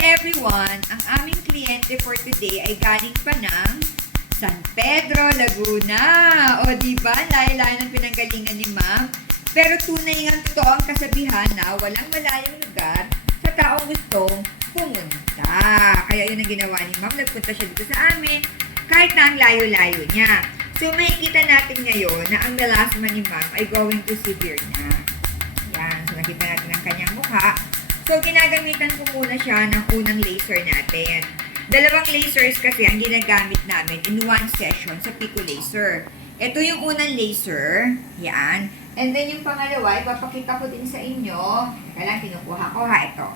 everyone! Ang aming kliyente for today ay galing pa ng San Pedro, Laguna. O diba, layo-layo ng pinanggalingan ni ma'am. Pero tunay nga totoo ang kasabihan na walang malayong lugar sa taong gustong pumunta. Kaya yun ang ginawa ni ma'am. Nagpunta siya dito sa amin kahit na ang layo-layo niya. So makikita natin ngayon na ang melasma ni ma'am ay going to severe na. Yan. So nakita natin ang kanyang mukha. So, ginagamitan ko muna siya ng unang laser natin. Dalawang lasers kasi ang ginagamit namin in one session sa Pico Laser. Ito yung unang laser. Yan. And then yung pangalawa, ipapakita ko din sa inyo. Kailan kinukuha ko ha, ito.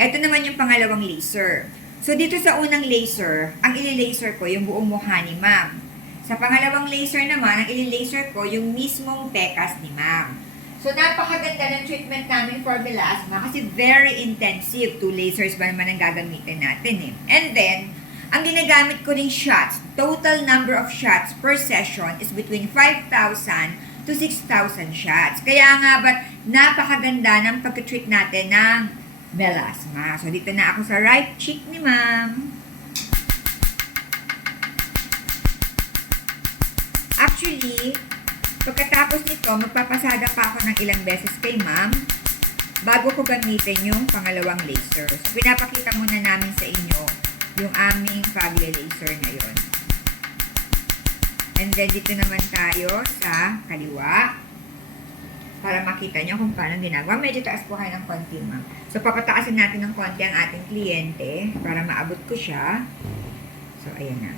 Ito naman yung pangalawang laser. So, dito sa unang laser, ang ili-laser ko yung buong mukha ni ma'am. Sa pangalawang laser naman, ang ili-laser ko yung mismong pekas ni ma'am. So, napakaganda ng treatment namin for melasma kasi very intensive. 2 lasers ba naman ang gagamitin natin eh. And then, ang ginagamit ko rin shots, total number of shots per session is between 5,000 to 6,000 shots. Kaya nga ba, napakaganda ng pag-treat natin ng melasma. So, dito na ako sa right cheek ni ma'am. Actually, pagkatapos nito, magpapasada pa ako ng ilang beses kay ma'am bago ko gamitin yung pangalawang laser. So, pinapakita muna namin sa inyo yung aming pagle-laser ngayon. And then, dito naman tayo sa kaliwa para makita nyo kung paano ginagawa. Medyo taas po kayo ng konti, ma'am. So, papataasin natin ng konti ang ating kliyente para maabot ko siya. So, ayan na.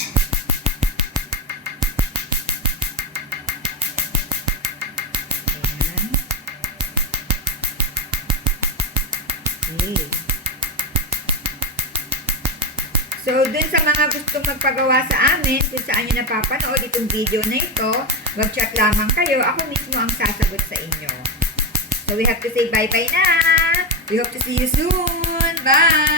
So, dun sa mga gustong magpagawa sa amin, kung saan nyo napapanood itong video na ito, mag-chat lamang kayo. Ako mismo ang sasagot sa inyo. So, we have to say bye-bye na! We hope to see you soon! Bye!